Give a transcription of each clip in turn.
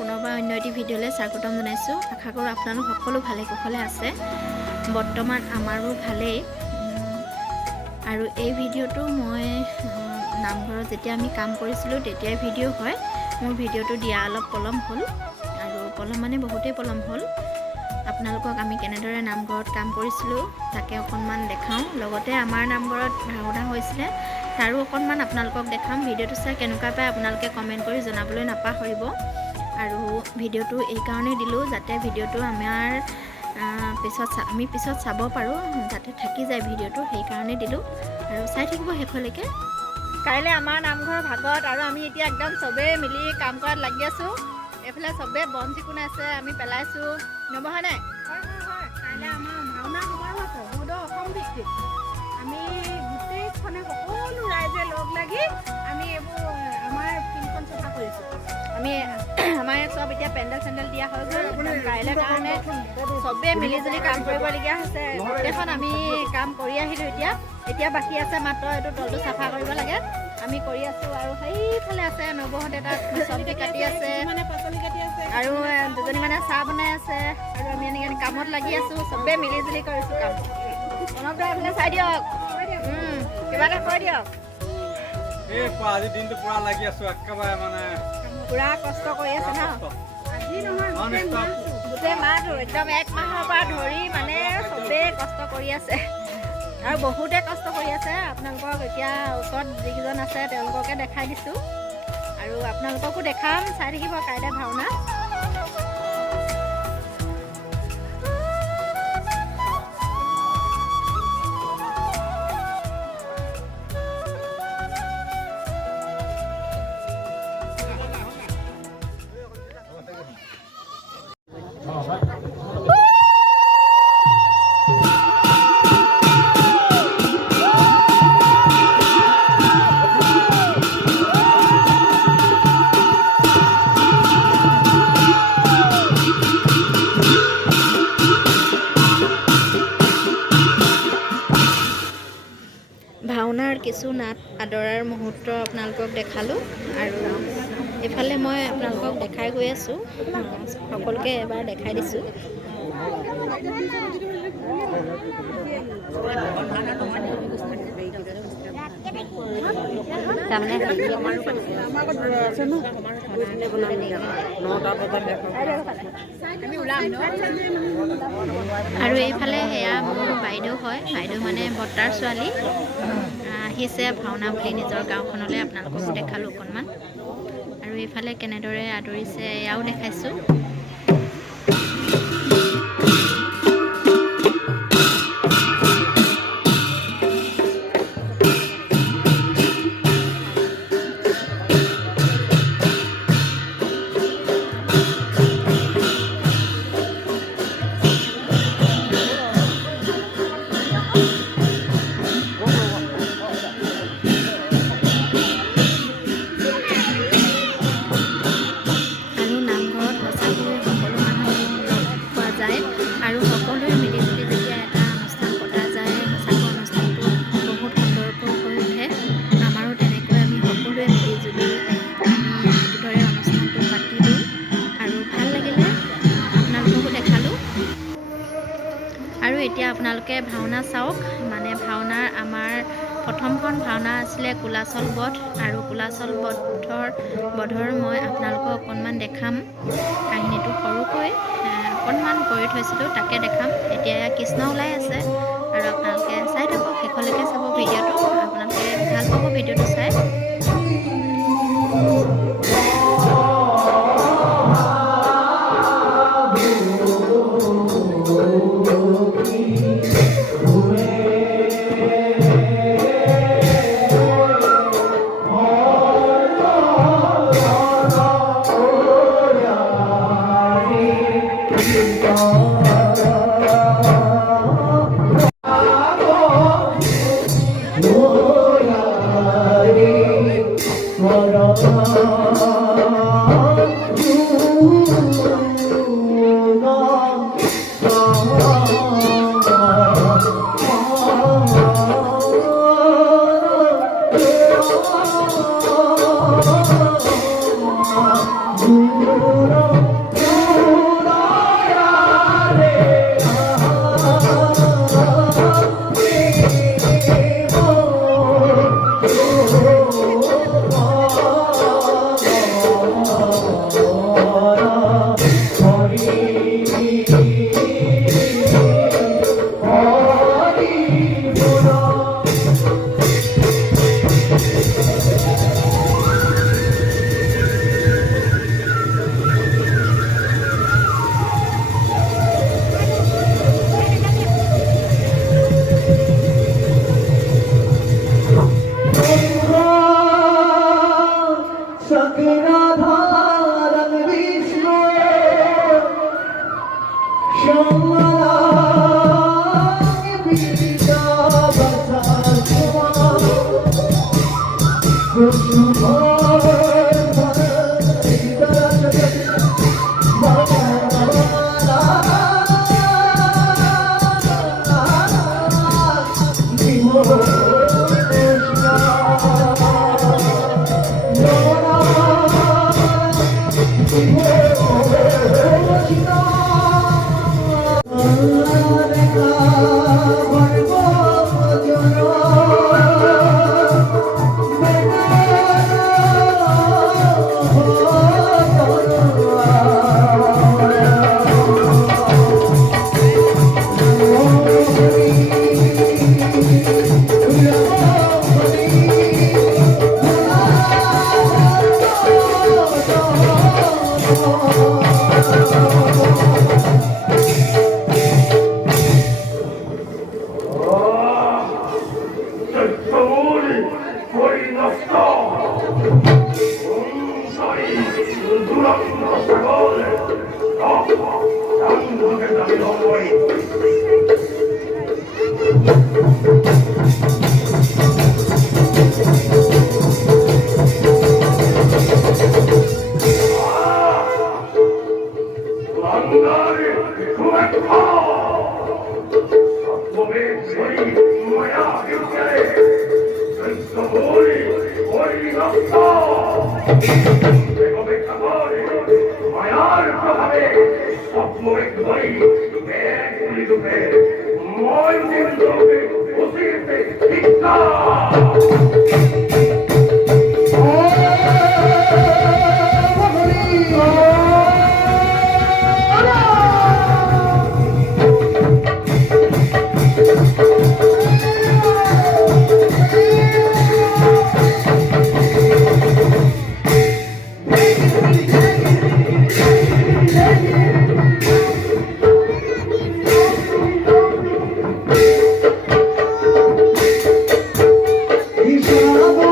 পুনৰবাৰ অন্য এটি ভিডিঅ'লৈ স্বাগতম জনাইছোঁ। আশা কৰোঁ আপোনালোক সকলো ভালে কুশলে আছে। বৰ্তমান আমাৰো ভালেই। আৰু এই ভিডিঅ'টো মই নামঘৰত যেতিয়া আমি কাম কৰিছিলোঁ তেতিয়াই ভিডিঅ' হয়। মোৰ ভিডিঅ'টো দিয়া অলপ পলম হ'ল, আৰু পলম মানে বহুতেই পলম হ'ল। আপোনালোকক আমি কেনেদৰে নামঘৰত কাম কৰিছিলোঁ তাকে অকণমান দেখাওঁ। লগতে আমাৰ নামঘৰত ভাওনা হৈছিলে তাৰো অকণমান আপোনালোকক দেখাম। ভিডিঅ'টো চাই কেনেকুৱা পায় আপোনালোকে কমেণ্ট কৰি জনাবলৈ নাপাহৰিব। আৰু ভিডিঅ'টো এইকাৰণেই দিলোঁ যাতে ভিডিঅ'টো আমাৰ পিছত চাব পাৰোঁ, যাতে থাকি যায় ভিডিঅ'টো, সেইকাৰণেই দিলোঁ। আৰু চাই থাকিব শেষলৈকে। কাইলৈ আমাৰ নামঘৰ ভাগত, আৰু আমি এতিয়া একদম চবেই মিলি কাম কৰাত লাগি আছোঁ। এইফালে চবেই বন চিকুণাই আছে, আমি পেলাইছোঁ। নবহা নাই? হয়। কাইলৈ আমাৰ ভাওনা সমাৰোহ আছে, সদৌ অসম ভিত্তিক। আমি গোটেইখনে সকলো ৰাইজে লগ লাগি আমি এইবোৰ আমাৰ ফিল্ডখন চাফা কৰিছোঁ। আমাৰ চব এতিয়া পেণ্ডেল চেণ্ডেল দিয়া হৈ গ'ল। কাইলৈ কাৰণে চবেই মিলিজুলি কাম কৰিবলগীয়া হৈছে। গোটেইখন আমি কাম কৰি আহিলোঁ। এতিয়া বাকী আছে মাত্ৰ এইটো তলটো চাফা কৰিব লাগে। আমি কৰি আছোঁ। আৰু সেইফালে আছে নবহঁতে তাত চব্জি কাটি আছে, আৰু দুজনী মানে চাহ বনাই আছে, আৰু আমি এনেকৈ কামত লাগি আছোঁ। চবেই মিলিজুলি কৰিছোঁ কাম। প্ৰণৱ এইফালে চাই দিয়ক, কিবা এটা কৈ দিয়ক। আজি দিনটো পুৰা লাগি আছোঁ, একেবাৰে মানে পুৰা কষ্ট কৰি আছে ন? আজি নহয় গোটেই মাহটো একদম 1 মাহৰ পৰা ধৰি মানে চবেই কষ্ট কৰি আছে, আৰু বহুতে কষ্ট কৰি আছে। আপোনালোকক এতিয়া ওচৰত যিকেইজন আছে তেওঁলোককে দেখাই দিছোঁ, আৰু আপোনালোককো দেখাম। চাই থাকিব কাইলৈ ভাওনা। ভাওনাৰ কিছু নাট আদৰাৰ মুহূৰ্ত আপোনালোকক দেখালোঁ, আৰু এইফালে মই আপোনালোকক দেখাই গৈ আছোঁ। সকলোকে এবাৰ দেখাই দিছোঁ। আৰু এইফালে সেয়া মোৰ বাইদেউ হয়, বাইদেউ মানে বৰ্তাৰ ছোৱালী আহিছে ভাওনা বুলি নিজৰ গাঁওখনলৈ। আপোনালোককো দেখালোঁ অকণমান, আৰু এইফালে কেনেদৰে আদৰিছে এয়াও দেখাইছোঁ। আৰু এতিয়া আপোনালোকে ভাওনা চাওক। মানে ভাওনাৰ আমাৰ প্ৰথমখন ভাওনা আছিলে কুলাচল বধ, আৰু কুলাচল বধৰ মই আপোনালোকক অকণমান দেখাম। কাহিনীটো সৰুকৈ অকণমান কৰি থৈছিলোঁ, তাকে দেখাম। এতিয়া কৃষ্ণ ওলাই আছে, আৰু আপোনালোকে চাই থাকক, শেষলৈকে চাব ভিডিঅ'টো। আপোনালোকে ভাল পাব ভিডিঅ'টো চাই। Janmoni Ishara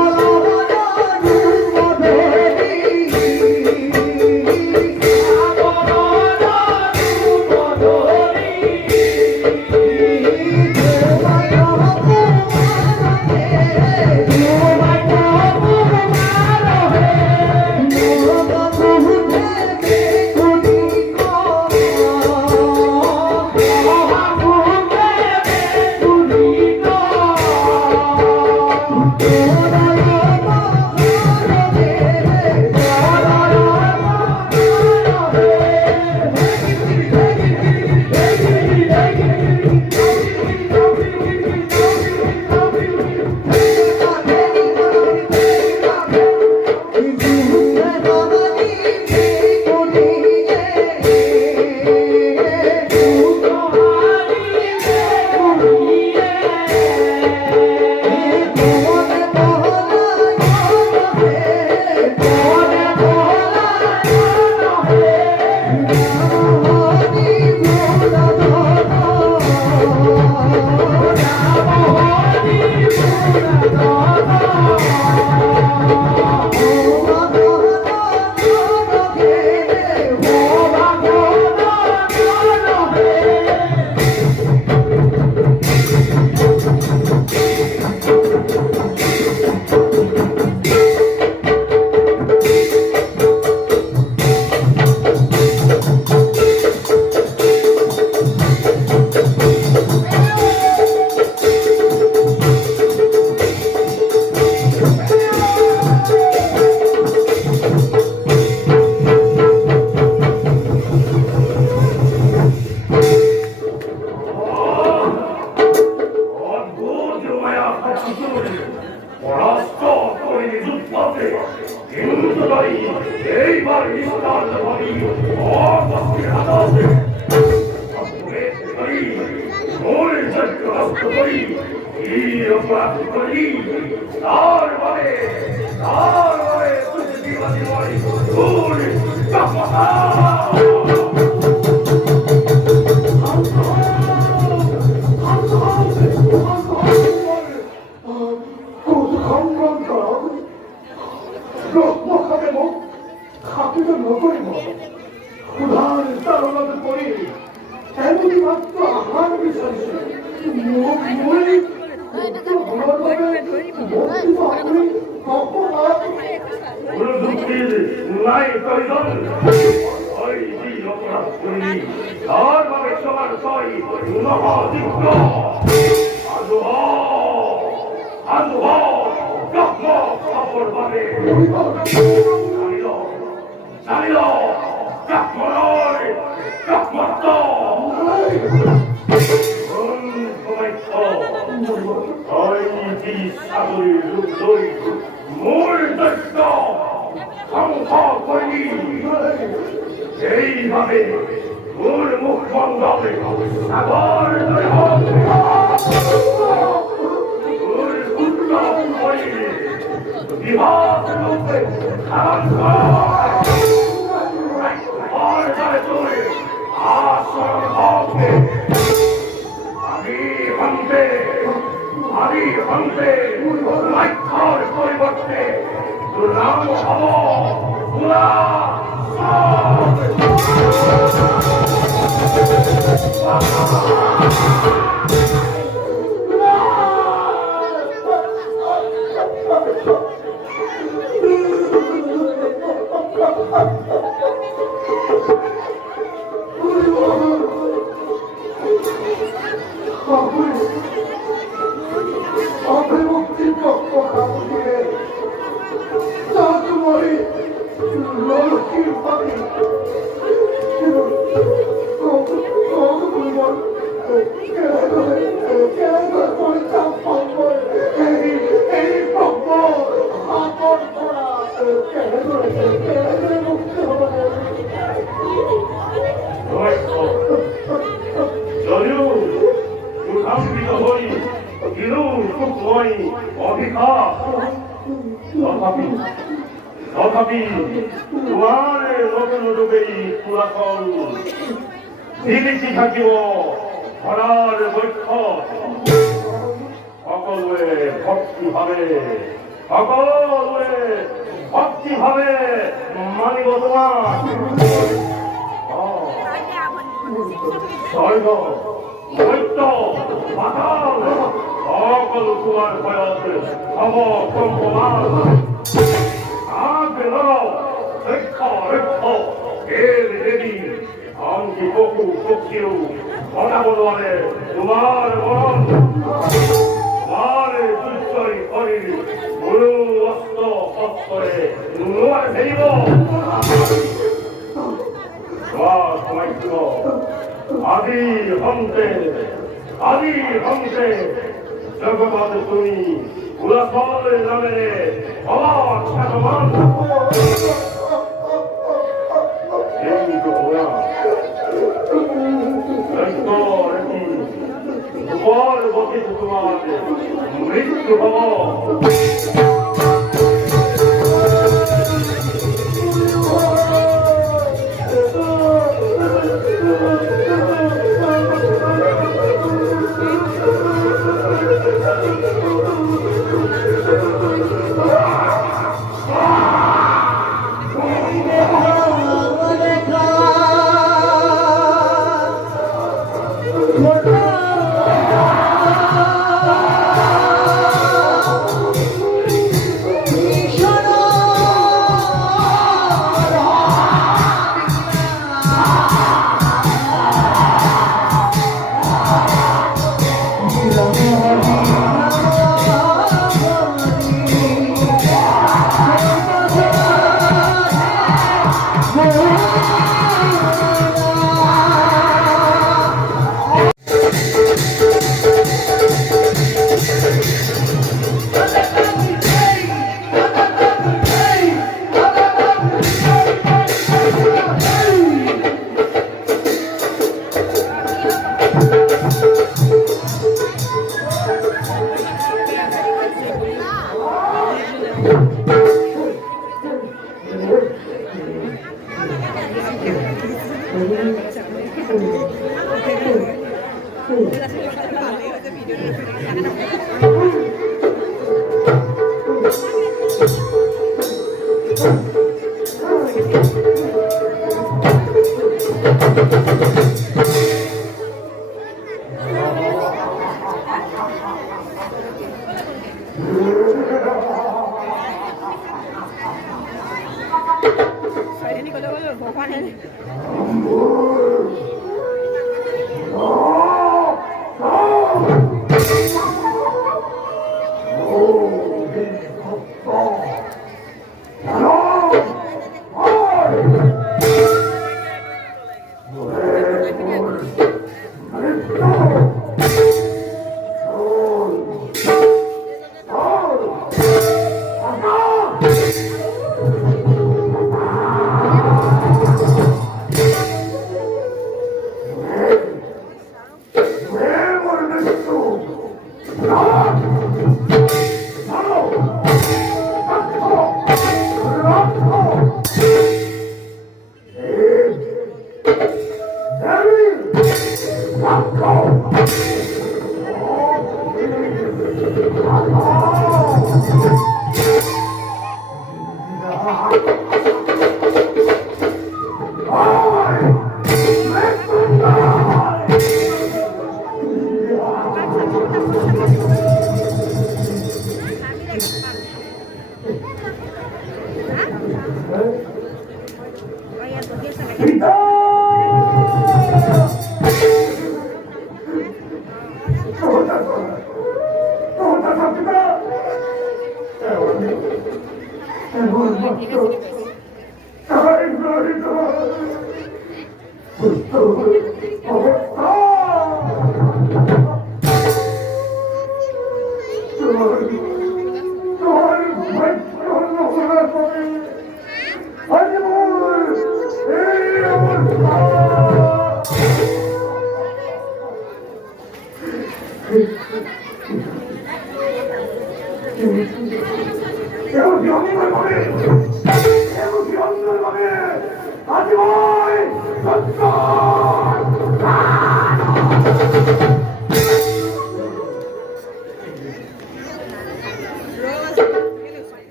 Hey!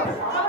হ'ব